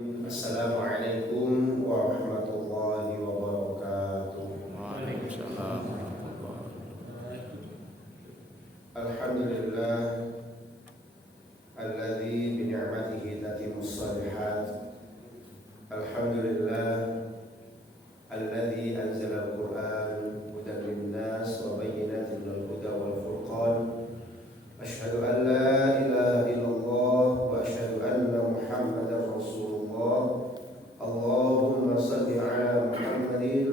Assalamualaikum warahmatullahi wabarakatuh. Waalaikumsalam. Alhamdulillah alladzi bi ni'matihi tatimmus shalihat. Alhamdulillah alladzi anzala al-Qur'an hudan lin-nas wa bayyinatin minal huda wal furqan. Asyhadu an la ilaha illallah wa asyhadu anna Muhammadar Rasulullah. Allahumma salli ala Muhammadin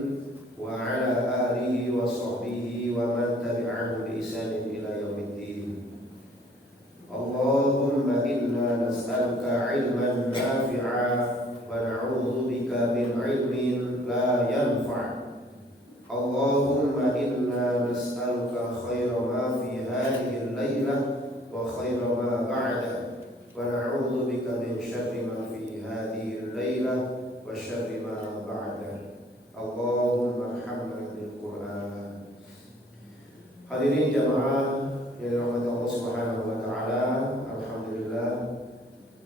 wa ala alihi wa sahbihi wa man tabi'ahu bi ihsanin ila yaumiddin. Allahumma inna nas'aluka ilman nafi'a wa na'udzu bika min ilmin la yanfa'. Allahumma inna nas'aluka khaira ma fi hadhihi al-lailah wa khaira ma ba'da wa na'udzu bika min syarri ma fi hadhihi al-lailah wa syarri ma ba'da. Allahumma arhamna bil Qur'an. Hadirin jamaah yang dirahmati Allah Subhanahu wa taala, alhamdulillah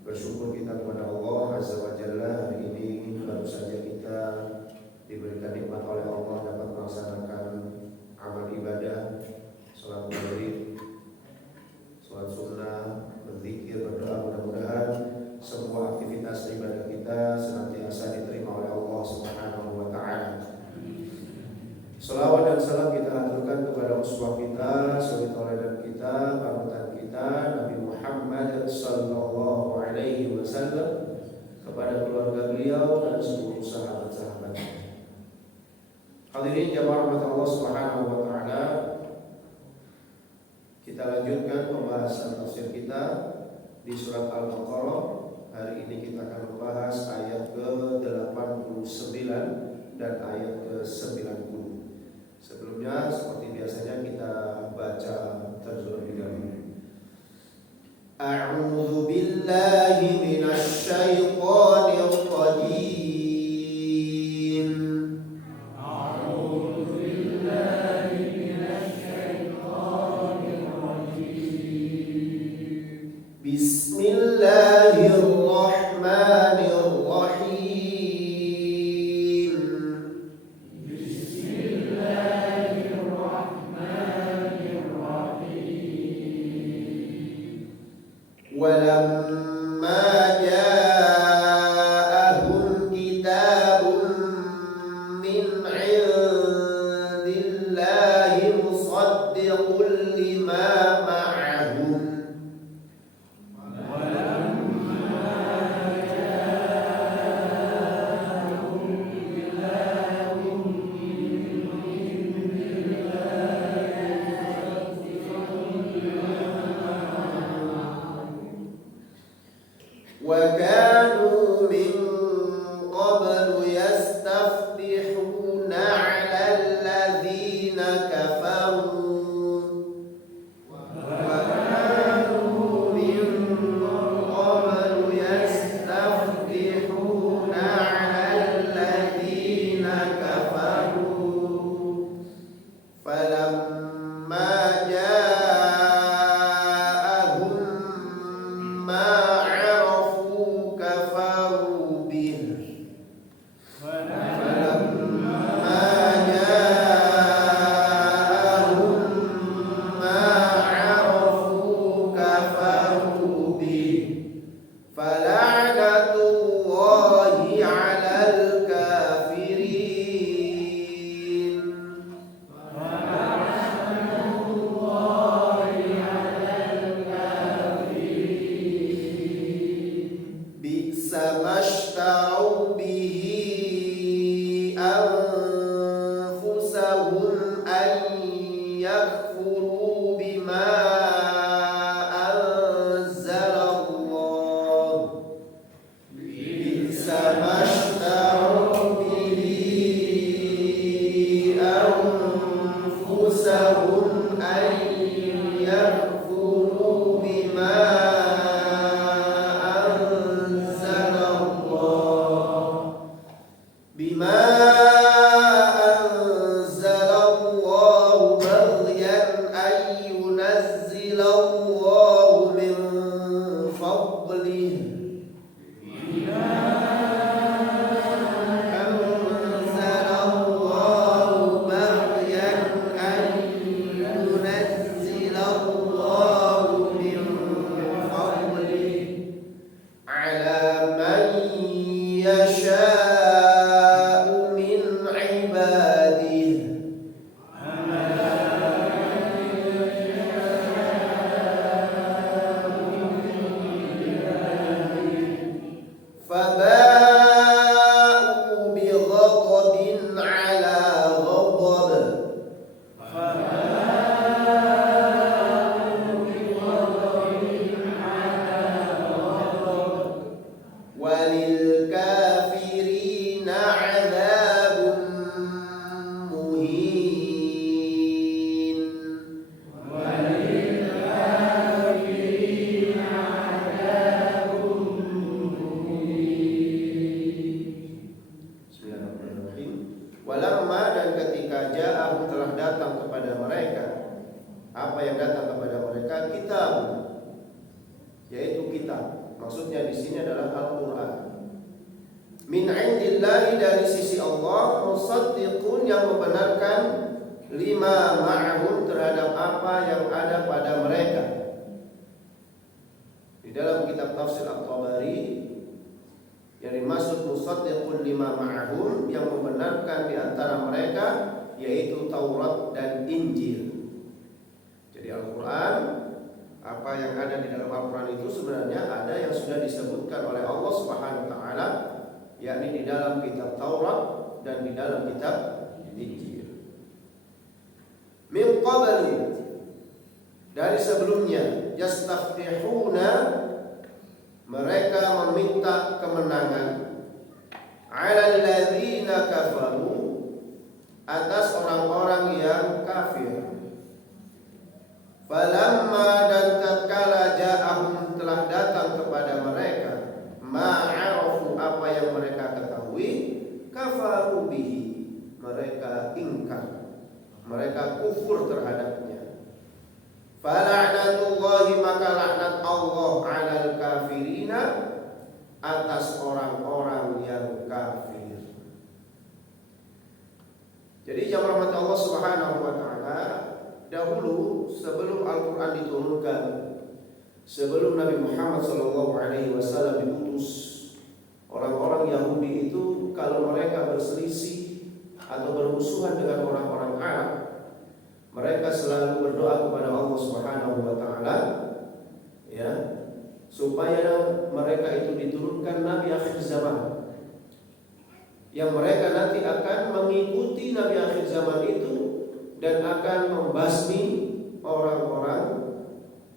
bersyukur kita kepada Allah Azza wa Jalla. Hari ini baru saja kita diberikan nikmat oleh Allah dapat melaksanakan amal ibadah, salat maghrib, salat sunnah, berzikir, berdoa. Mudah-mudahan semua aktivitas ibadah kita senantiasa diterima oleh Allah Subhanahu wa taala. Salawat dan salam kita aturkan kepada uswah kita, suri tauladan kita, panutan kita, Nabi Muhammad sallallahu alaihi wasallam, kepada keluarga beliau dan seluruh sahabat-sahabatnya. Hadirin jamaah rahmat Allah Subhanahu wa taala, kita lanjutkan pembahasan tafsir kita di surat Al-Baqarah. Hari ini kita akan membahas ayat ke-89 dan ayat ke-90. Sebelumnya seperti biasanya kita baca terlebih dahulu. A'udzu billahi minasy syaithanir rajim. Bismillahirrahmanirrahim. Walamma ja'ahum kitabun min 'indillahi musaddiqun lima ma'ahum. وَكَانُوا مِنْ قَبْلُ يَسْتَفْتِحُونَ عَلَى الَّذِينَ كَفَرُوا فَلَمَّا جَاءَهُمْ مَا عَرَفُوا كَفَرُوا بِهِ فَلَعْنَةُ اللَّهِ عَلَى الْكَافِرِينَ. بِئْسَ مَا اشْتَرَوْا بِهِ أَنفُسَهُمْ أَن يَكْفُرُوا بِمَا أَنزَلَ اللَّهُ. بِئْسَ مَا اشْتَرَوْا بِهِ أَنفُسَهُمْ أَن يَكْفُرُوا بِمَا أَنزَلَ اللَّهُ yasha'u min ibadihi faba'u bi ghadabin 'ala ghadab walil kafirina 'adzabun muhin. Bismillahirrahmanirrahim. Walamma, dan ketika ja'ahum telah datang kepada mereka, apa yang datang kepada mereka? Kitab, yaitu kitab. Maksudnya di sini adalah Al-Qur'an. Min 'indillahi, dari sisi Allah, musaddiqun, yang membenarkan lima ma'ahum, terhadap apa yang ada pada mereka. Di dalam kitab tafsir At-Tabari, yang dimaksud musaddiqun lima ma'ahum, yang membenarkan di antara mereka, yaitu Taurat dan Injil. Jadi Al-Quran, apa yang ada di dalam Al-Quran itu sebenarnya ada yang sudah disebutkan oleh Allah Subhanahu wa taala, yakni di dalam kitab Taurat dan di dalam kitab Injil. Min qabli, dari sebelumnya, yastaftihuna, mereka meminta kemenangan, 'alal ladzina kafaru, atas orang-orang yang kafir. Falamma, dan tatkala ja'ahum telah datang kepada mereka, ma'arafu, apa yang mereka ketahui, kafaru bihi, mereka ingkar, mereka kufur terhadapnya. Fala'natullahi, maka laknat Allah 'alal kafirina, atas orang-orang yang kafir. Jadi jamaah rahmat Allah Subhanahu wa taala, dahulu sebelum Al-Quran diturunkan, sebelum Nabi Muhammad SAW diutus, orang-orang Yahudi itu kalau mereka berselisih atau bermusuhan dengan orang-orang Arab, mereka selalu berdoa kepada Allah Subhanahu wa taala, ya, supaya mereka itu diturunkan Nabi akhir zaman, yang mereka nanti akan mengikuti Nabi akhir zaman itu dan akan membasmi orang-orang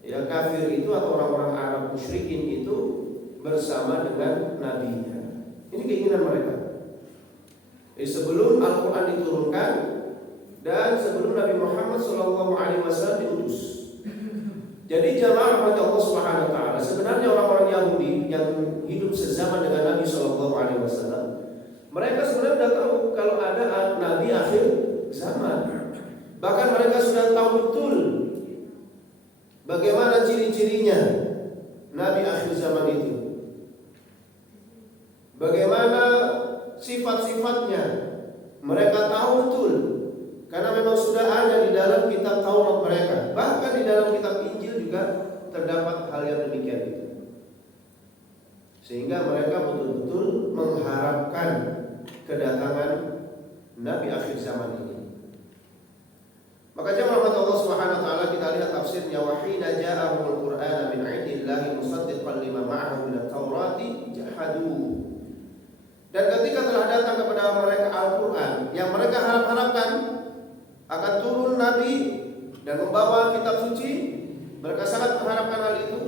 yang kafir itu atau orang-orang Arab musyrikin itu bersama dengan nabinya. Ini keinginan mereka. Jadi sebelum Al-Quran diturunkan dan sebelum Nabi Muhammad SAW diutus. Jadi jamaah rahmat Allah Subhanahu wa taala, sebenarnya orang-orang Yahudi yang hidup sezaman dengan Nabi SAW, mereka sebenarnya sudah tahu kalau ada nabi akhir zaman. Bahkan mereka sudah tahu betul bagaimana ciri-cirinya nabi akhir zaman itu, bagaimana sifat-sifatnya. Mereka tahu betul, karena memang sudah ada di dalam kitab Taurat mereka. Bahkan di dalam kitab Injil juga terdapat hal yang demikian itu. Sehingga mereka betul-betul mengharapkan kedatangan nabi akhir zaman ini. Maka jamaah rahmat Allah Subhanahu wa taala, kita lihat tafsirnya, wa hina ja'ahumul qur'ana min 'indillahi musaddiqan lima ma'ahum min at-taurati jahadu. Dan ketika telah datang kepada mereka Al-Quran yang mereka harap-harapkan akan turun nabi dan membawa kitab suci, mereka sangat mengharapkan hal itu.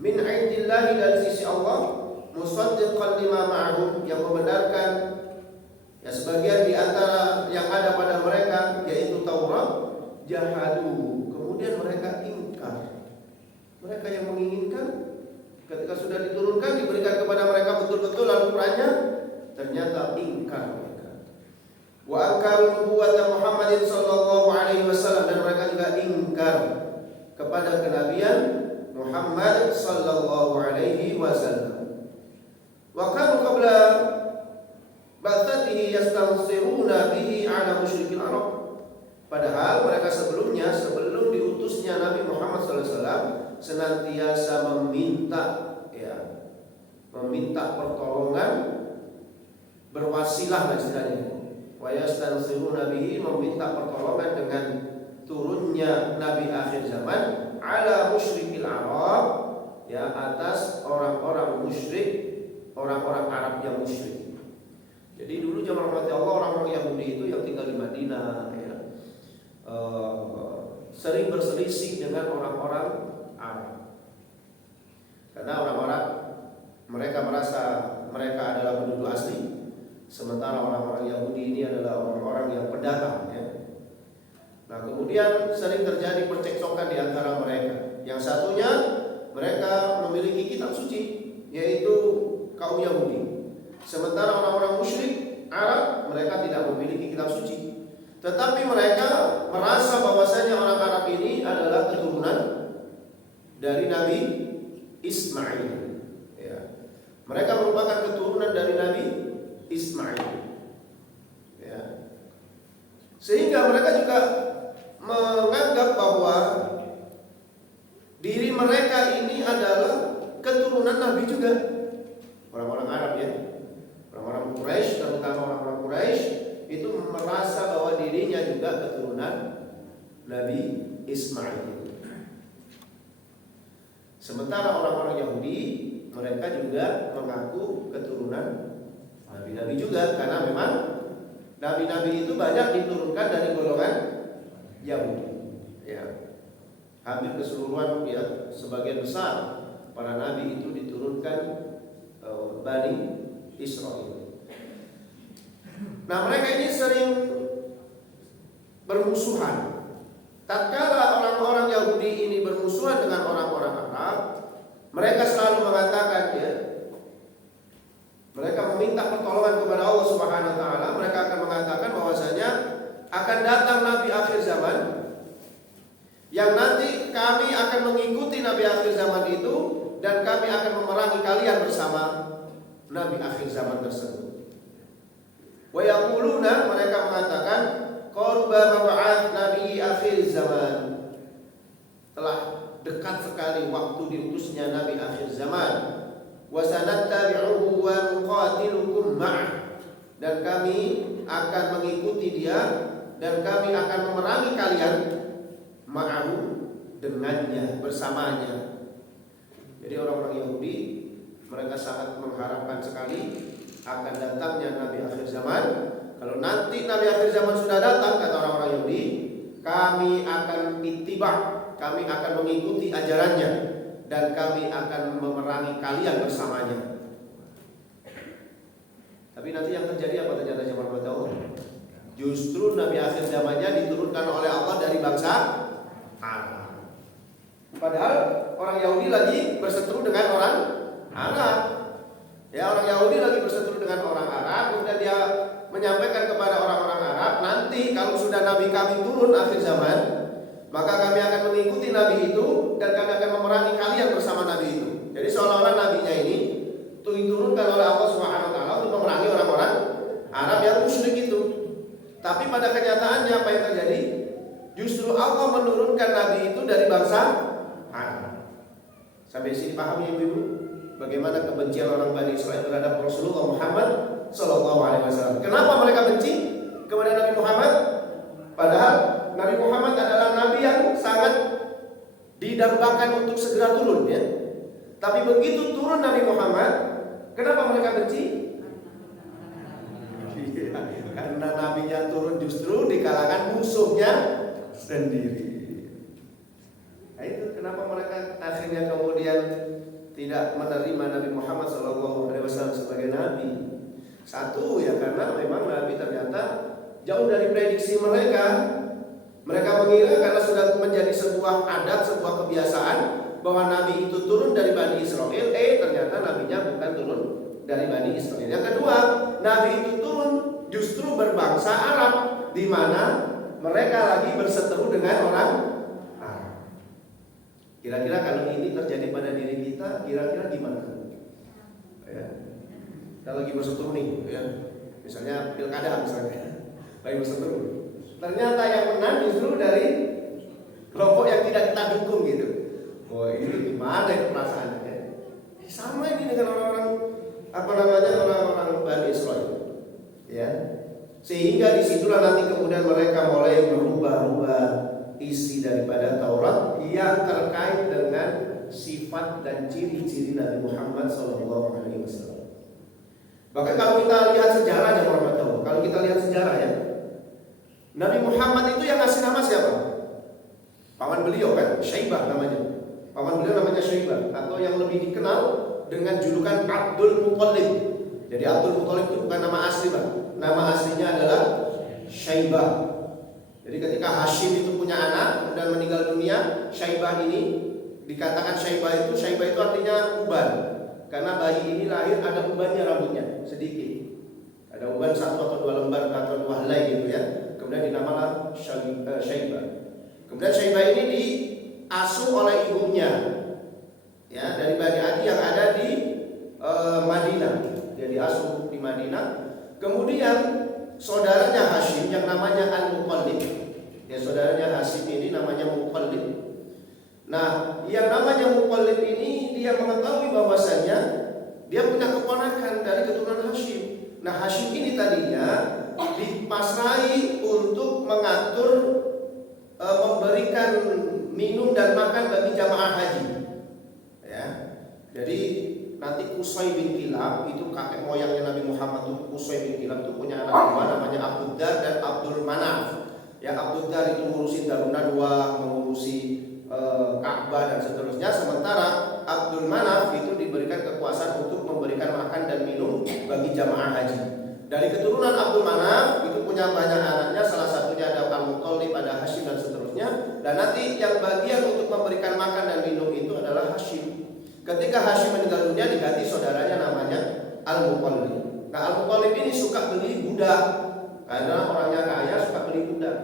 Min 'indillahi, dari sisi Allah, musaddiqan lima ma'ahum, yang membenarkan ya sebagian di antara yang ada pada mereka, yaitu Taurat. Jahadu, kemudian mereka ingkar. Mereka yang menginginkan ketika sudah diturunkan, diberikan kepada mereka betul-betul Al-Qur'annya, ternyata ingkar mereka. Wa angkaru nubuwwata Muhammadin sallallahu alaihi wasallam, dan mereka juga ingkar kepada kenabian Muhammad sallallahu alaihi wasallam. Wa kanu qabla ba'tsatihi yastansiruna bihi ala musyrikil Arab. Padahal mereka sebelumnya, sebelum diutusnya Nabi Muhammad SAW, senantiasa meminta pertolongan wasilah lah istilahnya. Wa yastansiruna bihi, meminta pertolongan dengan turunnya nabi akhir zaman ala musyrikil Arab, ya, atas orang-orang musyrik, orang-orang Arab yang musyrik. Jadi dulu zaman Allah, orang-orang Yahudi itu yang tinggal di Madinah, ya, sering berselisih dengan orang-orang Arab. Karena orang-orang mereka merasa mereka adalah penduduk asli, sementara orang-orang Yahudi ini adalah orang-orang yang pendatang, ya. Nah, kemudian sering terjadi percekcokan di antara mereka. Yang satunya, mereka memiliki kitab suci, yaitu kaum Yahudi. Sementara orang-orang musyrik Arab, mereka tidak memiliki kitab suci. Tetapi mereka merasa bahwasanya orang Arab ini adalah keturunan dari Nabi Ismail, ya. Mereka merupakan keturunan dari Nabi Ismail, ya. Sehingga mereka juga menganggap bahwa diri mereka ini adalah keturunan Nabi juga. Orang-orang Arab, ya, orang-orang Quraisy, terutama orang-orang Quraisy itu merasa bahwa dirinya juga keturunan Nabi Ismail. Sementara orang-orang Yahudi, mereka juga mengaku keturunan nabi-nabi juga, karena memang nabi-nabi itu banyak diturunkan dari golongan Yahudi, ya. Hampir keseluruhan, ya, sebagian besar para nabi itu diturunkan Bani Israel. Nah, mereka ini sering bermusuhan. Tatkala orang-orang Yahudi ini bermusuhan dengan orang-orang Arab, mereka selalu mengatakan, ya, mereka meminta pertolongan kepada Allah Subhanahu wa taala. Mereka akan mengatakan bahwasanya akan datang nabi akhir zaman yang nanti kami akan mengikuti nabi akhir zaman itu, dan kami akan memerangi kalian bersama nabi akhir zaman tersebut. Wa yaquluna, mereka mengatakan, qarba mab'ats nabi akhir zaman, telah dekat sekali waktu diutusnya nabi akhir zaman. Wa sanattabi'uhu wa nuqatilukum ma'ah, dan kami akan mengikuti dia, dan kami akan memerangi kalian ma'ahu, dengannya, bersamanya. Jadi orang-orang Yahudi, mereka sangat mengharapkan sekali akan datangnya nabi akhir zaman. Kalau nanti nabi akhir zaman sudah datang, kata orang-orang Yahudi, kami akan ittiba', kami akan mengikuti ajarannya, dan kami akan memerangi kalian bersamanya. Tapi nanti yang terjadi apa ternyata zaman Allah? Justru nabi akhir zamannya diturunkan oleh Allah dari bangsa Arab. Padahal orang Yahudi lagi berseteru dengan orang Arab. Ya, orang Yahudi lagi berseteru dengan orang Arab, kemudian dia menyampaikan kepada orang-orang Arab, nanti kalau sudah nabi kami turun akhir zaman, maka kami akan mengikuti nabi itu, dan kami akan memerangi kalian bersama nabi itu. Jadi seolah-olah nabinya ini diturunkan oleh Allah Subhanahu wa taala untuk memerangi orang-orang Arab yang musyrik itu. Tapi pada kenyataannya apa yang terjadi? Justru Allah menurunkan nabi itu dari bangsa Arab. Sampai sini paham ya Ibu? Bagaimana kebencian orang Bani Israel terhadap Rasulullah Muhammad Sallallahu Alaihi Wasallam. Kenapa mereka benci kepada Nabi Muhammad? Padahal Nabi Muhammad adalah Nabi yang sangat didambakan untuk segera turun, ya. Tapi begitu turun Nabi Muhammad, kenapa mereka benci? Karena nabinya turun justru di kalangan musuhnya sendiri. Nah, itu kenapa mereka akhirnya kemudian tidak menerima Nabi Muhammad SAW sebagai nabi. Satu, ya karena memang nabi ternyata jauh dari prediksi mereka. Mereka mengira karena sudah menjadi sebuah adat, sebuah kebiasaan bahwa nabi itu turun dari Bani Israel. Ternyata nabinya bukan turun dari Bani Israel. Yang kedua, nabi itu turun justru berbangsa Arab, di mana mereka lagi berseteru dengan orang Arab. Kira-kira kalau ini terjadi pada diri kita, kira-kira gimana? Ya. Kita lagi berseteru nih, ya. Misalnya pilkada misalnya, lagi berseteru. Ternyata yang menang justru dari kelompok yang tidak kita dukung gitu. Oh, ini gimana itu perasaannya? Ya? Sama ini dengan orang-orang orang Bani Israel. Ya. Sehingga disitulah nanti kemudian mereka mulai merubah-rubah isi daripada Taurat yang terkait dengan sifat dan ciri-ciri Nabi Muhammad SAW. Bahkan kalau kita lihat sejarahnya, kalau kita lihat sejarah ya, Nabi Muhammad itu yang ngasih nama siapa? Paman beliau kan, Syaibah namanya. Paman beliau namanya Syaibah, atau yang lebih dikenal dengan julukan Abdul Muthalib. Jadi Abdul Muthalib itu bukan nama asli, Pak. Nama aslinya adalah Syaibah. Jadi ketika Hashim itu punya anak dan meninggal dunia, Syaibah ini dikatakan Syaibah itu artinya uban. Karena bayi ini lahir ada ubannya rambutnya sedikit. Ada uban 1 atau 2 lembar atau 2 helai gitu ya. Kemudian dinamakan Syaibah. Kemudian Syaibah ini diasuh oleh ibunya, ya, dari Bani Adi yang ada di Madinah. Dia diasuh di Madinah. Kemudian saudaranya Hashim yang namanya Al-Muthalib, ya, saudaranya Hashim ini namanya Muthalib. Nah, yang namanya Muthalib ini dia mengetahui bahwasanya dia punya keponakan dari keturunan Hashim. Nah, Hashim ini tadinya dipasrahi untuk mengatur, memberikan minum dan makan bagi jamaah haji. Ya. Jadi nanti Qusay bin Kilab itu kakek moyangnya Nabi Muhammad itu, Qusay bin Kilab itu punya anak dua namanya Abdul Dar dan Abdul Manaf. Ya, Abdul Dar itu ngurusin Darun Nadwa, mengurusi Ka'bah dan seterusnya, sementara Abdul Manaf itu diberikan kekuasaan untuk memberikan makan dan minum bagi jamaah haji. Dari keturunan Abdul Manaf itu punya banyak anaknya, salah satunya ada Al-Muthalib, ada Hashim dan seterusnya. Dan nanti yang bagian untuk memberikan makan dan minum itu adalah Hashim. Ketika Hashim meninggal dunia diganti saudaranya namanya Al-Muthalib. Nah, Al-Muthalib ini suka beli budak karena orangnya kaya, suka beli budak.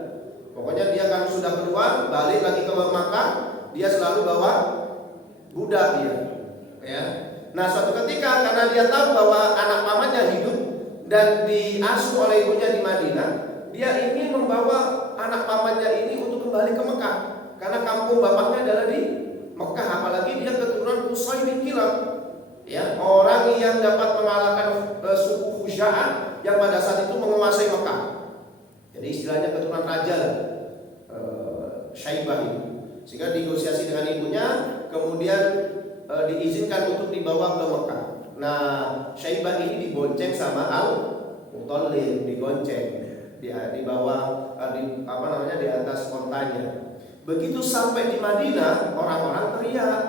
Pokoknya dia kalau sudah keluar balik lagi ke Makkah, dia selalu bawa budak dia. Ya. Nah, suatu ketika karena dia tahu bahwa anak pamannya hidup dan diasuh oleh ibunya di Madinah, dia ingin membawa anak pamannya ini untuk kembali ke Mekah karena kampung bapaknya adalah di Mekah, apalagi dia keturunan Qusay bin Kilab, ya, orang yang dapat mengalahkan suku Khuza'ah yang pada saat itu menguasai Mekah. Jadi istilahnya keturunan raja lah, Syaibah itu. Sehingga negosiasi dengan ibunya, kemudian diizinkan untuk dibawa ke Mekah. Nah, Syaibah ini dibonceng sama Al-Muthalib, digonceng, dibawa di atas kontanya. Begitu sampai di Madinah, orang-orang teriak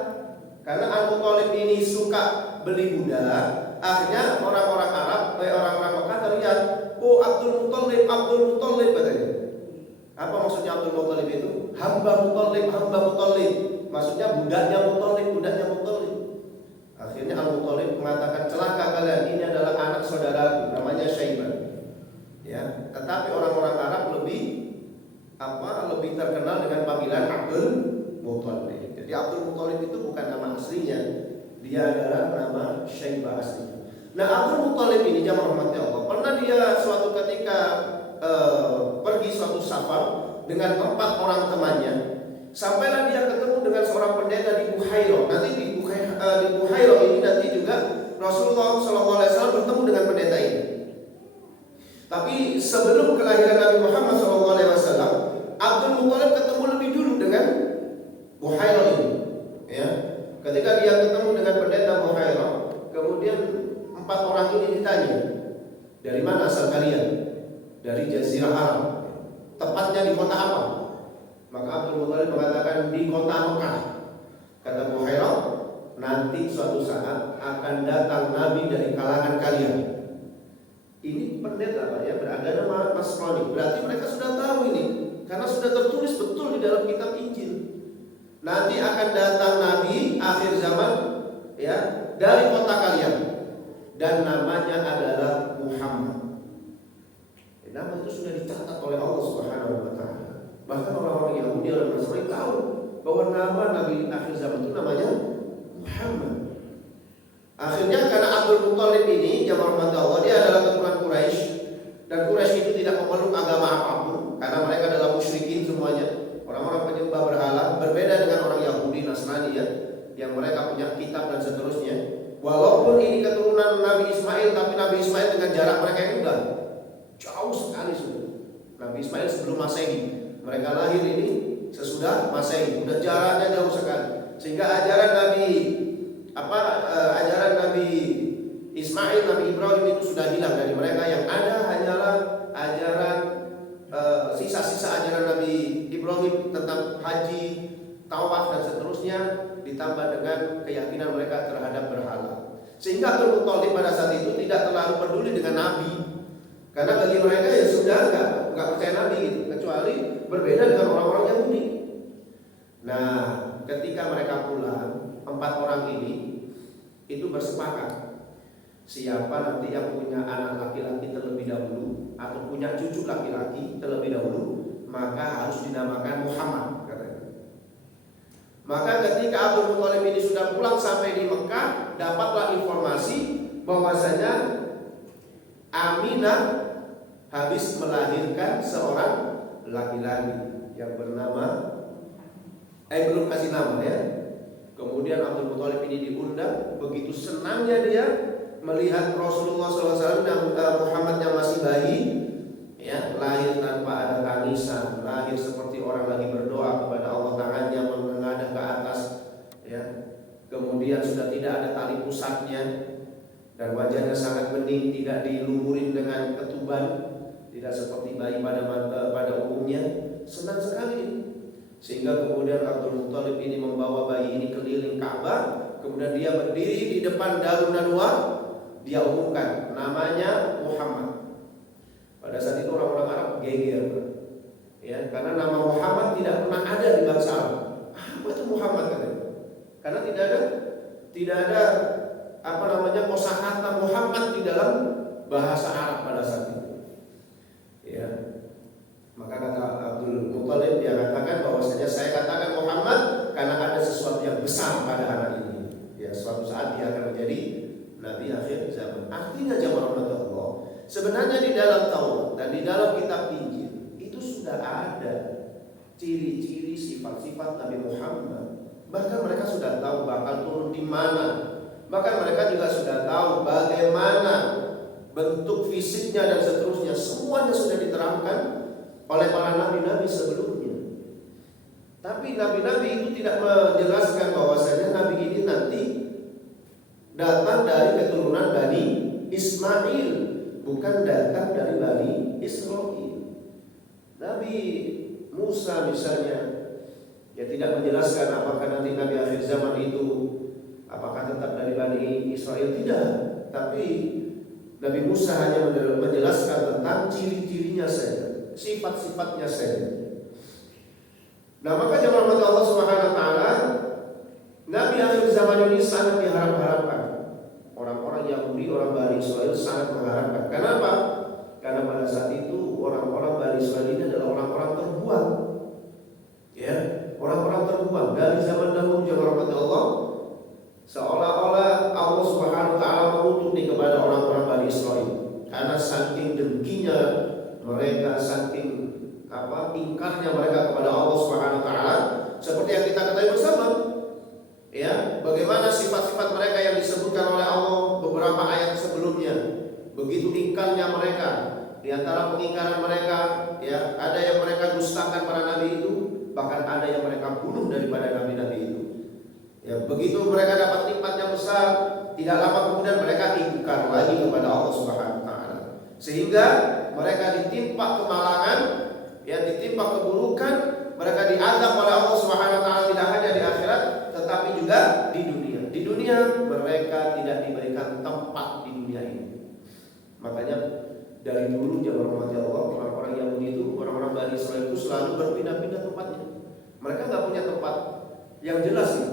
karena Al-Muthalib ini suka beli budak. Akhirnya orang-orang Arab, orang-orang Mekah teriak, "Oh, Abdul Muthalib, Abdul Muthalib," katanya. Apa maksudnya Abdul Muthalib itu? Hamba Muthalib, hamba Muthalib. Maksudnya budaknya Muthalib, budaknya Muthalib. Akhirnya Al-Muthalib mengatakan, "Celaka kalian, ini adalah anak saudaraku, namanya Syaibah." Ya, tetapi orang-orang Arab lebih terkenal dengan panggilan Abdul Muthalib. Jadi Abdul Muthalib itu bukan nama aslinya, dia adalah nama Syaibah aslinya. Nah, Abdul Muthalib ini jamaah rahmati Allah, pernah dia suatu ketika pergi suatu safar dengan 4 orang temannya. Sampailah dia ketemu dengan seorang pendeta di Buhairah. Nanti di Buhairah ini nanti juga Rasulullah SAW bertemu dengan pendeta ini. Tapi sebelum kelahiran Nabi Muhammad SAW, Abdul Muthalib ketemu lebih dulu dengan Buhairah ini. Ya, ketika dia ketemu dengan pendeta Buhairah, kemudian 4 orang ini ditanya, "Dari mana asal kalian?" "Dari Jazirah Arab." "Tepatnya di kota apa?" Maka Abdul Muthalib mengatakan, "Di kota Mekah." Kata Buhairah, "Nanti suatu saat akan datang Nabi dari kalangan kalian." Ini pendeta Pak ya, beragama Nasrani. Berarti mereka sudah tahu ini, karena sudah tertulis betul di dalam kitab Injil. Nanti akan datang Nabi akhir zaman, ya, dari kota kalian, dan namanya adalah Muhammad. Nama itu sudah dicatat oleh Allah Subhanahu wa taala. Bahkan orang-orang Yahudi dan Nasrani tahu bahwa nama Nabi akhir zaman itu namanya Muhammad. Akhirnya karena Abdul Muthalib ini jamaah rahmat Allah, dia adalah keturunan Quraisy, dan Quraisy itu tidak memeluk agama apapun karena mereka adalah musyrikin semuanya, orang-orang penyembah berhala, berbeda dengan orang Yahudi Nasrani ya, yang mereka punya kitab dan seterusnya. Walaupun ini keturunan Nabi Ismail, tapi Nabi Ismail dengan jarak mereka yang udah jauh sekali sudah. Nabi Ismail sebelum Masehi, mereka lahir ini sesudah Masehi, udah jaraknya jauh sekali. Sehingga ajaran Nabi Ismail, Nabi Ibrahim itu sudah hilang dari mereka. Yang ada hanyalah ajaran sisa-sisa ajaran Nabi Ibrahim tentang haji, tawaf dan seterusnya, ditambah dengan keyakinan mereka terhadap berhala. Sehingga Abdul Muthalib pada saat itu tidak terlalu peduli dengan Nabi, karena bagi mereka ya sudah nggak percaya Nabi gitu, kecuali berbeda dengan orang-orang Yahudi. Nah, ketika mereka pulang, 4 orang ini itu bersepakat, siapa nanti yang punya anak laki-laki terlebih dahulu atau punya cucu laki-laki terlebih dahulu, maka harus dinamakan Muhammad, katanya. Maka ketika Abdul Muthalib ini sudah pulang sampai di Mekah, dapatlah informasi bahwasanya Aminah habis melahirkan seorang laki-laki yang bernama belum kasih nama ya. Kemudian Abdul Muthalib ini diundang. Begitu senangnya dia melihat Rasulullah SAW dan Muhammad yang masih bayi, ya, lahir tanpa ada tangisan, lahir seperti orang lagi berdoa kepada Allah, tangannya menengadah ke atas, ya. Kemudian sudah tidak ada tali pusatnya dan wajahnya sangat bening, tidak dilumurin dengan ketuban, tidak seperti bayi pada umumnya. Senang sekali. Sehingga kemudian Abdul Muthalib ini membawa bayi ini keliling Ka'bah. Kemudian dia berdiri di depan Darun Nadwa. Dia umumkan namanya Muhammad. Pada saat itu orang-orang Arab geger, ya, karena nama Muhammad tidak pernah ada di bangsa Arab. Apa itu Muhammad katanya? Karena tidak ada kosakata Muhammad di dalam bahasa Arab pada saat itu. Ya. Maka kata Abdul Muthalib, dia katakan bahwasanya saya katakan Muhammad karena ada sesuatu yang besar pada anak ini. Ya, suatu saat dia akan menjadi Nabi akhir zaman. Artinya jamaah Allah, sebenarnya di dalam Taurat dan di dalam kitab Injil itu sudah ada ciri-ciri sifat-sifat Nabi Muhammad. Bahkan mereka sudah tahu bakal turun di mana. Bahkan mereka juga sudah tahu bagaimana bentuk fisiknya dan seterusnya. Semuanya sudah diterangkan oleh para nabi-nabi sebelumnya. Tapi nabi-nabi itu tidak menjelaskan bahwasanya nabi ini nanti datang dari keturunan Bani Ismail, bukan datang dari Bani Israil. Nabi Musa misalnya, ya, tidak menjelaskan apakah nanti nabi akhir zaman itu apakah tetap dari Bani Israil, tidak. Tapi Nabi Musa hanya menjelaskan tentang ciri-cirinya saja, sifat-sifatnya saja. Nah, maka jemaah Allah Subhanahu wa taala, Nabi akhir zaman ini sangat diharap-harapkan. Orang-orang Yahudi, orang Bani Israil sangat mengharapkan. Kenapa? Karena pada saat itu orang-orang Bani Israil ini adalah orang-orang terbuang. Ya, orang-orang terbuang dari zaman dahulu jemaah Allah. Seolah-olah Allah Subhanahu wa taala mengutuk kepada orang-orang Bani Israil karena saking dengkinya mereka, saking ingkarnya mereka kepada Allah Subhanahu wa taala. Seperti yang kita ketahui bersama, ya, bagaimana sifat-sifat mereka yang disebutkan oleh Allah beberapa ayat sebelumnya. Begitu ingkarnya mereka. Di antara pengingkaran mereka, ya, ada yang mereka dustakan para nabi itu, bahkan ada yang mereka bunuh daripada nabi-nabi itu. Ya, begitu mereka dapat nikmat yang besar, tidak lama kemudian mereka ingkar lagi kepada Allah Subhanahu wa taala. Sehingga mereka ditimpa kemalangan, ya, ditimpa keburukan, mereka diazab oleh Allah Subhanahu wa taala tidak hanya di akhirat tetapi juga di dunia. Di dunia mereka tidak diberikan tempat di dunia ini. Makanya dari dulu jamaah Allah, orang-orang Yahudi itu, orang-orang Bani Israil itu selalu berpindah-pindah tempatnya. Mereka nggak punya tempat yang jelas nih.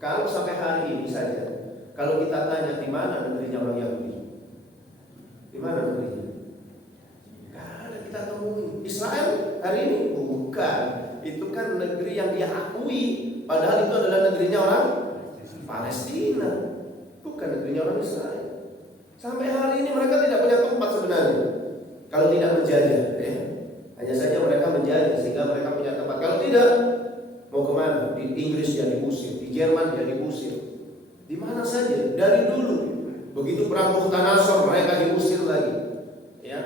Kalau sampai hari ini saja, kalau kita tanya di mana negerinya orang Yahudi, di mana negerinya? Nggak ada kita temui. Israel hari ini bukan. Itu kan negeri yang dia akui, padahal itu adalah negerinya orang Palestina, bukan negerinya orang Israel. Sampai hari ini mereka tidak punya tempat sebenarnya. Kalau tidak menjajah, ya. Hanya saja mereka menjajah sehingga mereka punya tempat. Kalau tidak, mau kemana? Di Inggris dia diusir, di Jerman dia diusir, di mana saja dari dulu. Begitu perang Mukhtanasor mereka diusir lagi, ya.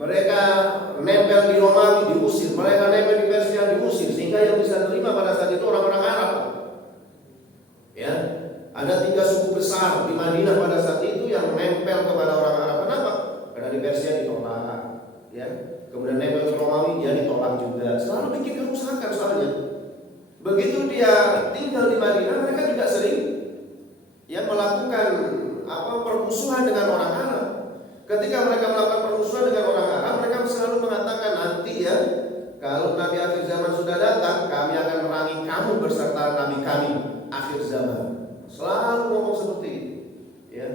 Mereka nempel di Romawi diusir, mereka nempel di Persia diusir, sehingga yang bisa terima pada saat itu orang-orang Arab. Ya, ada 3 suku besar di Madinah pada saat itu yang nempel kepada orang Arab. Kenapa? Karena di Persia ditolak, ya. Kemudian nempel ke Romawi dia ditolak juga. Selalu bikin kerusakan soalnya. Begitu dia tinggal di Madinah, mereka juga sering ya melakukan permusuhan dengan orang Arab. Ketika mereka melakukan permusuhan dengan orang Arab, mereka selalu mengatakan nanti ya, kalau Nabi akhir zaman sudah datang, kami akan merangi kamu berserta Nabi kami akhir zaman. Selalu ngomong seperti itu, ya,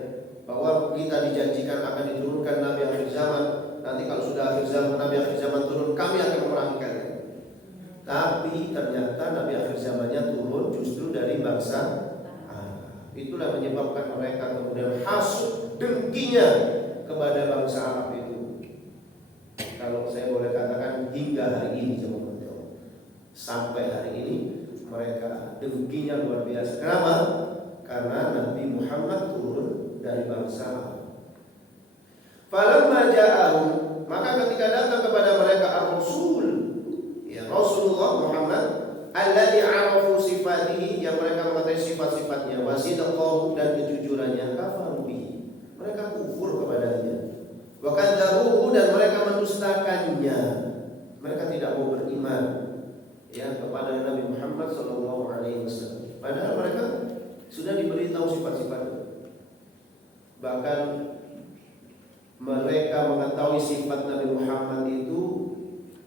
bahwa kita dijanjikan akan diturunkan Nabi akhir zaman. Nanti kalau sudah akhir zaman, Nabi akhir zaman turun, kami akan memerangi kalian. Tapi ternyata Nabi akhir zamannya turun justru dari bangsa Arab. Itulah menyebabkan mereka kemudian hasud, dengkinya kepada bangsa Arab itu. Kalau saya boleh katakan hingga hari ini, sampai hari ini mereka dengkinya luar biasa. Kenapa? Karena Nabi Muhammad turun dari bangsa Arab. Falamma ja'ahum, maka ketika datang kepada mereka ar-rasul, ya Rasulullah Muhammad, alladzi arafu sifatihi, yang mereka mengetahui sifat-sifatnya, wasidaqahu, dan kejujurannya, kafaru bihi, mereka kufur kepadanya, wa kadzabuhu, dan mereka mendustakannya, mereka tidak mau beriman ya kepada Nabi Muhammad sallallahu alaihi wasallam. Padahal mereka sudah diberitahu sifat-sifatnya. Bahkan mereka mengetahui sifat Nabi Muhammad itu,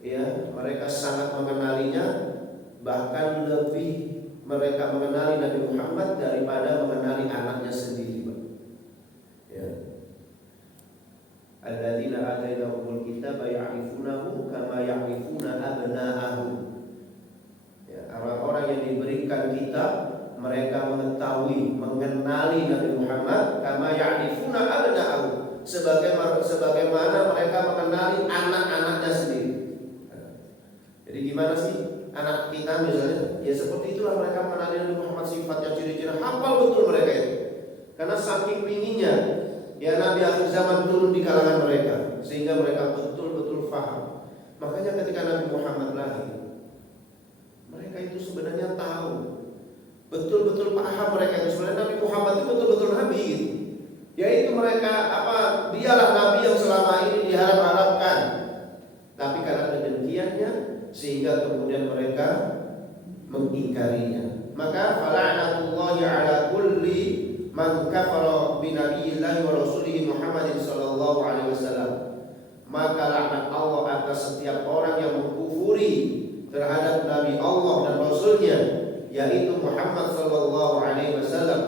ya, mereka sangat mengenalinya, bahkan lebih mereka mengenali Nabi Muhammad daripada mengenali anaknya sendiri. Ya. Alladzina atainahumul kitaba ya'rifunahu kama ya'rifuna abna'ahum. Ya, orang-orang yang diberikan kitab, mereka mengetahui, mengenali Nabi Muhammad kama ya'rifuna abna'ahum, sebagaimana mereka mengenali anak-anaknya sendiri. Jadi gimana sih anak kita misalnya? Ya seperti itulah mereka mengenali Nabi Muhammad, sifatnya, ciri-ciri, hafal betul mereka itu. Karena saking pinginnya ya Nabi akhir zaman turun di kalangan mereka, sehingga mereka betul-betul paham. Makanya ketika Nabi Muhammad lahir, mereka itu sebenarnya tahu, betul-betul paham mereka itu sebenarnya Nabi Muhammad itu betul-betul Nabi gitu. Yaitu mereka dialah Nabi yang selama ini diharap-harapkan. Tapi karena kedengkiannya sehingga kemudian mereka mengingkarinya. Maka fala'natullahi ala kulli man kafara bi nabiyillahi wa rasulihi Muhammadin sallallahu alaihi wasallam. Maka laknat Allah atas setiap orang yang mengkufuri terhadap Nabi Allah dan Rasulnya, yaitu Muhammad sallallahu alaihi wasallam,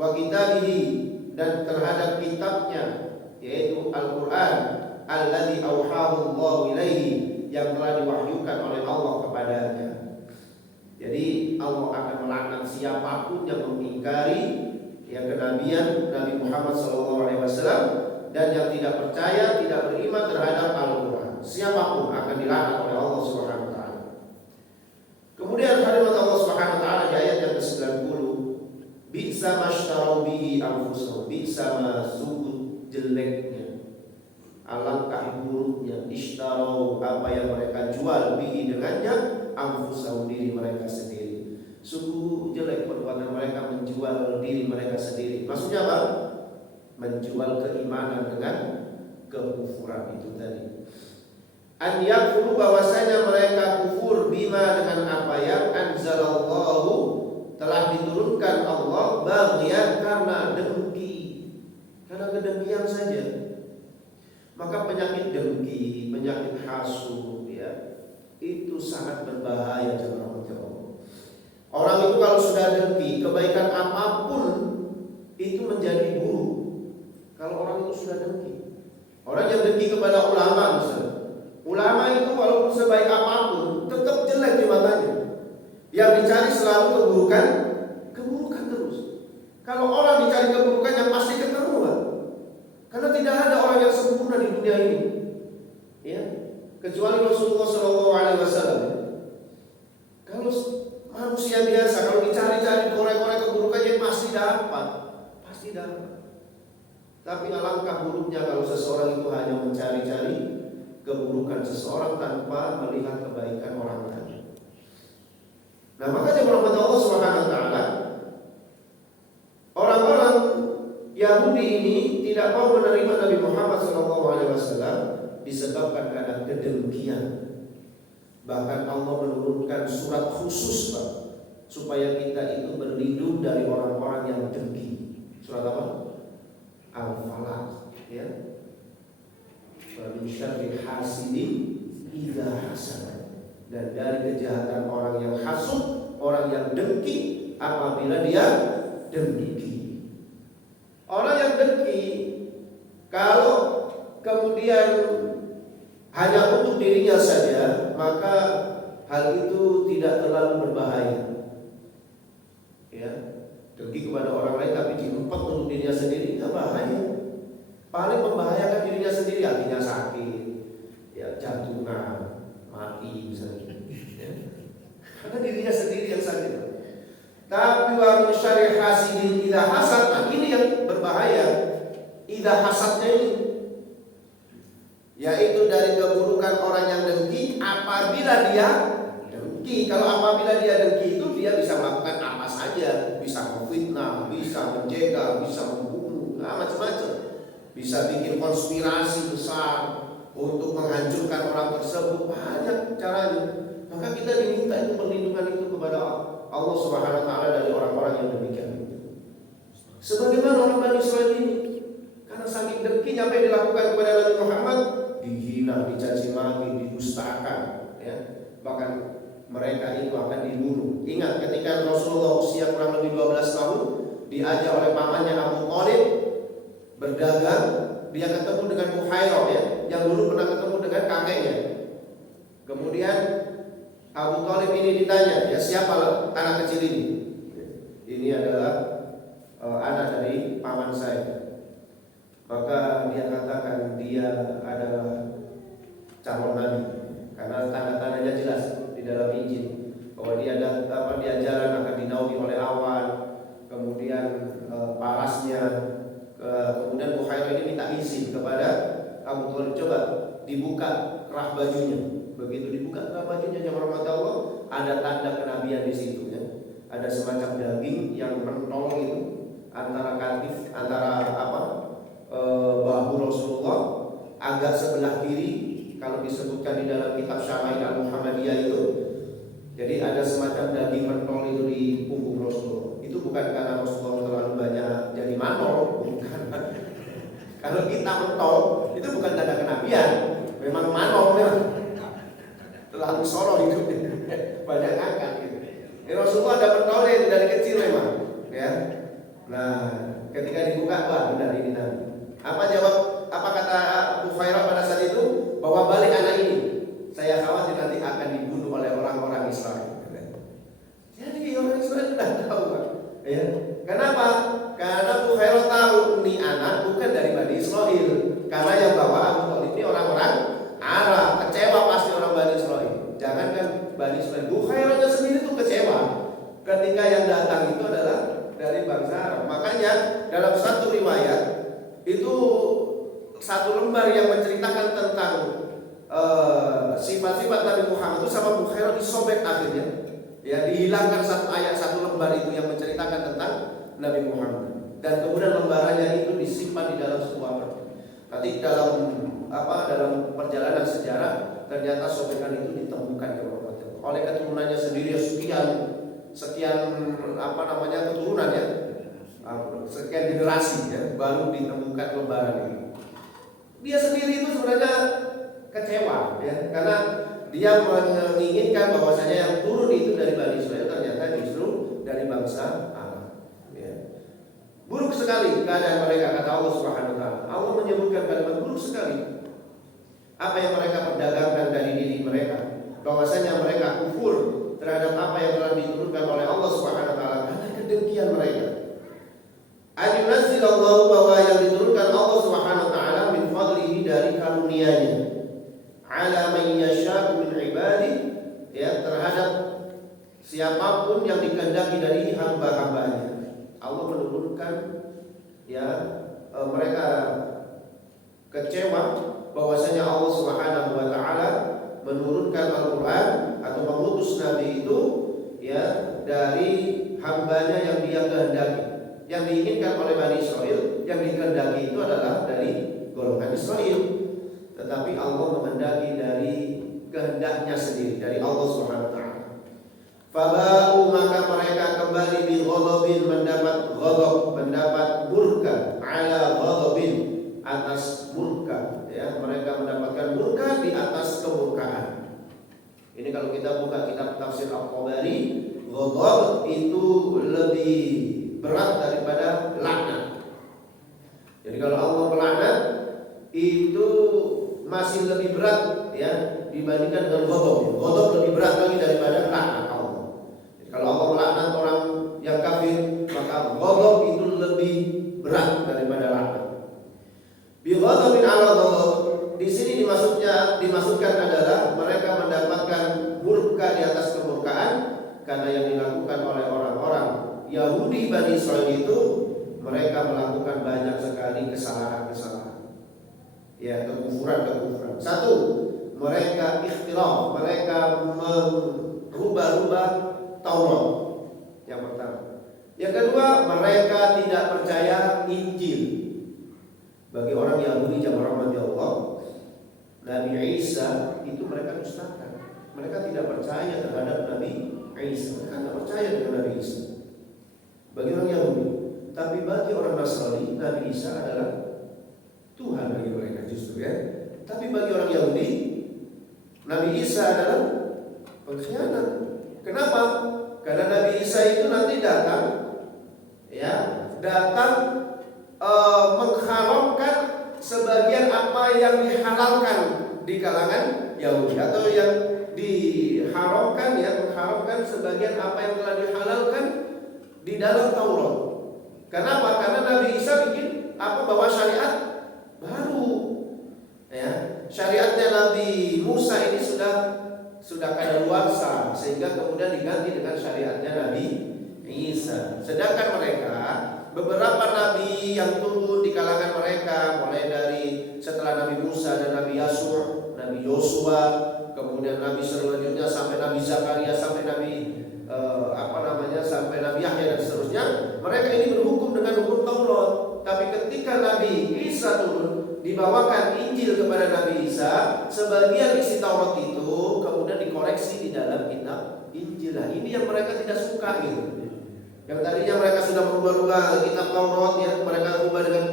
wa kitabihi, dan terhadap kitabnya, yaitu Al-Quran, alladzi auhahu Allah ilaihi, yang telah diwahyukan oleh Allah kepadanya. Jadi Allah akan melaknat siapapun yang mengingkari yang kenabian Nabi Muhammad SAW dan yang tidak percaya, tidak beriman terhadap Al-Quran. Siapapun akan dilaknat oleh Allah Subhanahu wa taala. Kemudian kalimat Allah Subhanahu wa taala di ayat yang ke-90, bisa masytarau bihi anfusahum, bisa sungguh jeleknya, alangkah buruknya, ishtarau, apa yang mereka jual, bihi dengannya, anfusahum, diri mereka sendiri. Sungguh jelek perbuatan mereka menjual diri mereka sendiri. Maksudnya apa? Menjual keimanan dengan kekufuran itu tadi. An yakfuru, bahwasanya mereka kufur, bima, dengan apa yang anzalallahu, telah diturunkan Allah, baghyan, karena dengki, karena kedengkian saja. Maka penyakit dengki, penyakit hasud, ya, itu sangat berbahaya jemaah. Orang itu kalau sudah dengki, kebaikan apapun itu menjadi buruk. Kalau orang itu sudah dengki, orang yang dengki kepada ulama misalnya, ulama itu walaupun sebaik apapun tetap jelek di matanya. Yang dicari selalu keburukan terus. Kalau orang dicari keburukan, yang pasti ketemu, Pak. Karena tidak ada orang yang sempurna di dunia ini, ya, kecuali Rasulullah SAW. Kalau manusia biasa, kalau dicari-cari korek-korek keburukannya pasti dapat. Tapi alangkah buruknya kalau seseorang itu hanya mencari-cari keburukan seseorang tanpa melihat kebaikan orang lain. Nah, makanya rahmat Allah Subhanahu wa taala, orang-orang Yahudi ini tidak mau menerima Nabi Muhammad SAW disebabkan karena kedengkian. Bahkan Allah menurunkan surat khusus, Pak, supaya kita itu berlindung dari orang-orang yang dengki. Surat apa? Al-Falaq, ya. Wa min syarri hasidin idza hasad. Dan dari kejahatan orang yang hasud, orang yang dengki apabila dia dengki. Orang yang dengki kalau kemudian hanya untuk dirinya saja, maka hal itu tidak terlalu berbahaya. Ya, dengki kepada orang lain tapi diumpat untuk dirinya sendiri, tidak bahaya. Paling membahayakan dirinya sendiri, artinya sakit, ya jantungan, mati misalnya. Ya. Karena dirinya sendiri yang sakit. Tapi wa min syarri hasidin idza hasad, nah ini yang berbahaya. Idza hasadnya ini, yaitu dari keburukan orang yang dengki apabila dia dengki. Kalau apabila dia dengki itu dia bisa melakukan apa saja, bisa memfitnah, bisa menjegal, bisa membunuh, macam-macam. Bisa bikin konspirasi besar untuk menghancurkan orang tersebut, banyak caranya. Maka kita diminta itu perlindungan itu kepada Allah Subhanahu wa taala dari orang-orang yang demikian itu. Sebagaimana orang Bani Israil ini, karena saking dengkinya apa yang dilakukan kepada Nabi Muhammad, dihina, dicaci maki, didustakan, ya. Bahkan mereka itu akan dibunuh. Ingat ketika Rasulullah usia kurang lebih 12 tahun, diajak oleh pamannya Abu Thalib berdagang, dia ketemu dengan Bukhairah, ya, yang dulu pernah ketemu dengan kakeknya. Kemudian Abu Thalib ini ditanya, ya siapa anak kecil ini? Ini adalah anak dari paman saya. Maka dia katakan dia adalah calon nabi, karena tanda-tandanya jelas di dalam Injil bahwa dia jalan akan dinaungi oleh awan, kemudian parasnya. Kemudian Bukhairah ini minta izin kepada Abu Thalib, coba dibuka kerah bajunya. Begitu dibuka kerah bajunya, jamaah rahmat Allah, ada tanda kenabian di situ, ya. Ada semacam daging yang mentol itu antara katif, antara bahu Rasulullah, agak sebelah kiri. Kalau disebutkan di dalam kitab Syama'il Al-Muhammadiyah itu, jadi ada semacam daging mentol itu di punggung Rasulullah. Itu bukan karena Rasulullah terlalu banyak jadi manol, bukan. Kalau kita mentol itu bukan tanda kenabian, memang manol, memang terlalu solo hidupnya, banyak ngangkat gitu. Rasulullah ada mentolnya itu dari kecil memang, ya. Nah, ketika dibuka, wah benar ini Nabi. Apa kata Bukhairah pada saat itu? Bahwa balik anak ini, saya khawatir nanti akan dibunuh oleh orang-orang Israel. Jadi orang Israel sudah tahu, Pak. Ya. Kenapa? Karena Bukhairah tahu ini anak bukan dari Bani Israel. Karena yang bawa Abu Thalib ini orang-orang Arab. Kecewa pasti orang Bani Israel. Jangankan Bani Israel, Bukhairahnya sendiri tuh kecewa ketika yang datang itu adalah dari bangsa Arab. Makanya dalam satu riwayat itu satu lembar yang menceritakan tentang sifat-sifat Nabi Muhammad itu sama Bukhairah disobek akhirnya, ya, dihilangkan satu ayat, satu lembar itu yang menceritakan tentang Nabi Muhammad, dan kemudian lembarannya itu disimpan di dalam sebuah peti. Nanti dalam perjalanan sejarah ternyata sobekan itu ditemukan oleh keturunannya sendiri, sekian keturunan, ya, sekian generasi, ya, baru ditemukan lembaran ini. Dia sendiri itu sebenarnya kecewa, ya, karena dia menginginkan bahwasanya yang turun itu dari Bani Israel, ternyata justru dari bangsa Arab. Ya. Buruk sekali keadaan mereka, kata Allah Subhanahu wa taala. Allah menyebutkan kalimat buruk sekali. Apa yang mereka perdagangkan dari diri mereka, bahwasanya mereka kufur terhadap apa yang telah diturunkan oleh Allah Subhanahu wa taala karena kedengkian mereka. Ayunazzilallahu, bahwa yang diturunkan Allah Subhanahu wa taala min fadlihi, dari karunia-Nya, ala man yasha'u min ibadihi, ya, terhadap siapapun yang dikehendaki dari hamba-hambanya. Allah menurunkan, ya, mereka kecewa bahwasanya Allah Subhanahu wa taala menurunkan Al-Qur'an atau mengutus nabi itu ya dari hambanya yang dia kehendaki. Yang diinginkan oleh Bani Israel, yang dikehendaki itu adalah dari golongan Israel. Tetapi Allah menghendaki dari kehendaknya sendiri, dari Allah Subhanahu wa taala. Faba'u, maka mereka kembali bi ghadabin, mendapat ghadab, mendapat murka, ala ghadabin, atas murka, ya, mereka mendapatkan murka di atas kemurkaan. Ini kalau kita buka kitab tafsir Al-Tabari, ghadab itu lebih berat daripada laknat. Jadi kalau Allah melaknat itu masih lebih berat ya dibandingkan dengan ghadab. Ghadab lebih berat lagi daripada laknat Allah. Jadi kalau Allah melaknat orang yang kafir, maka ghadab itu lebih berat daripada laknat. Bi ghadabin ala ghadab, di sini dimaksudkan adalah mereka mendapatkan murka di atas kemurkaan karena yang dilakukan oleh orang-orang Yahudi Bani Israel itu, mereka melakukan banyak sekali kesalahan-kesalahan, ya, kekufuran. Satu, mereka ikhtilaf, mereka merubah-rubah Taurat. Yang pertama. Yang kedua, mereka tidak percaya Injil. Bagi orang Yahudi zaman rahmat Allah, Nabi Isa itu mereka dustakan. Mereka tidak percaya terhadap Nabi Isa. Mereka tidak percaya dengan Nabi Isa. Bagi orang Yahudi. Tapi bagi orang Nasrani, Nabi Isa adalah Tuhan bagi mereka justru, ya. Tapi bagi orang Yahudi, Nabi Isa adalah pengkhianat. Kenapa? Karena Nabi Isa itu nanti datang, ya, mengharamkan sebagian apa yang dihalalkan di kalangan Yahudi, atau yang diharamkan, ya, mengharamkan sebagian apa yang telah dihalalkan di dalam Taurat. Kenapa? Karena Nabi Isa bikin bawa syariat baru. Ya, syariatnya Nabi Musa ini sudah kadaluarsa, sehingga kemudian diganti dengan syariatnya Nabi Isa. Sedangkan mereka, beberapa nabi yang turun di kalangan mereka, mulai dari setelah Nabi Musa dan Nabi Yosua, kemudian nabi selanjutnya sampai Nabi Zakaria, sampai Nabi sampai Nabi Yahya dan seterusnya, mereka ini berhukum dengan hukum Taurat. Tapi ketika Nabi Isa turun, dibawakan Injil kepada Nabi Isa, sebagian isi Taurat itu kemudian dikoreksi di dalam kitab Injil. Nah, ini yang mereka tidak suka gitu. Yang tadinya mereka sudah merubah-rubah kitab Taurat, ya, mereka ubah dengan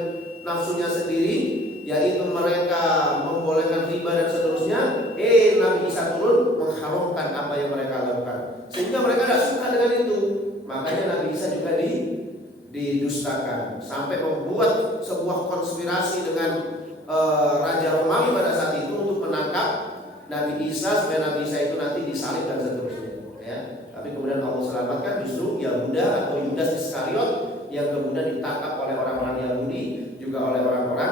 nafsunya sendiri, yaitu mereka membolehkan riba dan seterusnya. Nabi Isa turun mengharamkan apa yang mereka lakukan, sehingga mereka tidak suka dengan itu. Makanya Nabi Isa juga didustakan, sampai membuat sebuah konspirasi dengan Raja Romawi pada saat itu untuk menangkap Nabi Isa, supaya Nabi Isa itu nanti disalib dan seterusnya, ya. Tapi kemudian Allah selamatkan justru Yahuda atau Yudas Iskariot yang kemudian ditangkap oleh orang-orang Yahudi, juga oleh orang-orang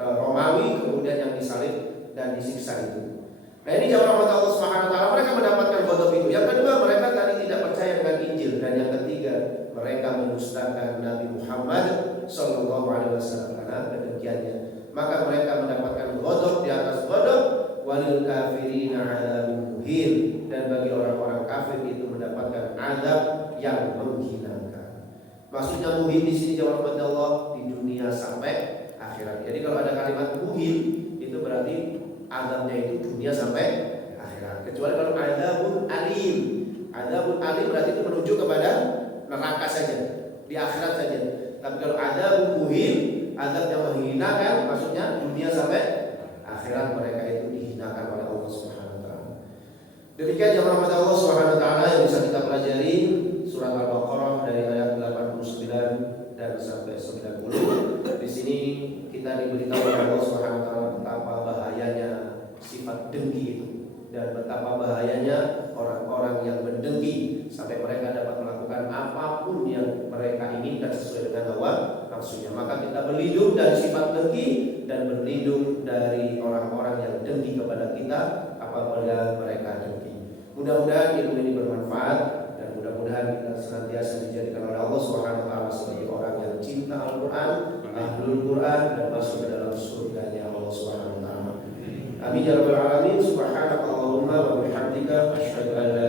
Romawi, kemudian yang disalib dan disiksa itu. Nah, ini jawab rahmat Allah Subhanahu wa taala, mereka mendapatkan ghadab itu. Yang kedua, mereka tadi tidak percaya dengan Injil, dan yang ketiga, mereka mendustakan Nabi Muhammad sallallahu alaihi wasallam karena kedengkiannya. Maka mereka mendapatkan ghadab di atas ghadab, walil kafirina adzabun muhin, dan bagi orang-orang kafir itu mendapatkan azab yang menghinakan. Maksudnya muhin di sini jawab rahmat Allah di dunia sampai akhirat. Jadi kalau ada kalimat muhin itu berarti azabnya itu dunia sampai akhirat. Kecuali kalau adzabun alim. Adzabun alim berarti itu menuju kepada neraka saja, di akhirat saja. Tapi kalau adzabun muhin, azab yang menghinakan, maksudnya dunia sampai akhirat mereka itu dihinakan oleh Allah Subhanahu wa taala. Demikian jemaah rahmat Allah Subhanahu wa taala yang bisa kita pelajari surat Al-Baqarah dari ayat 89 dan sampai 90. Di sini kita diberitahu oleh Allah Subhanahu wa taala betapa bahayanya sifat dengki itu, dan betapa bahayanya orang-orang yang mendengki sampai mereka dapat melakukan apapun yang mereka inginkan sesuai dengan hawa nafsunya. Maka kita berlindung dari sifat dengki dan berlindung dari orang-orang yang dengki kepada kita apabila mereka dengki. Mudah-mudahan ilmu ini bermanfaat, dan mudah-mudahan kita senantiasa dijadikan oleh Allah Subhanahu wa taala sebagai orang yang cinta Al-Qur'an, ahlul Qur'an, Amin ya rabbal alamin. Subhanakallahumma wa bihamdika asyhadu an la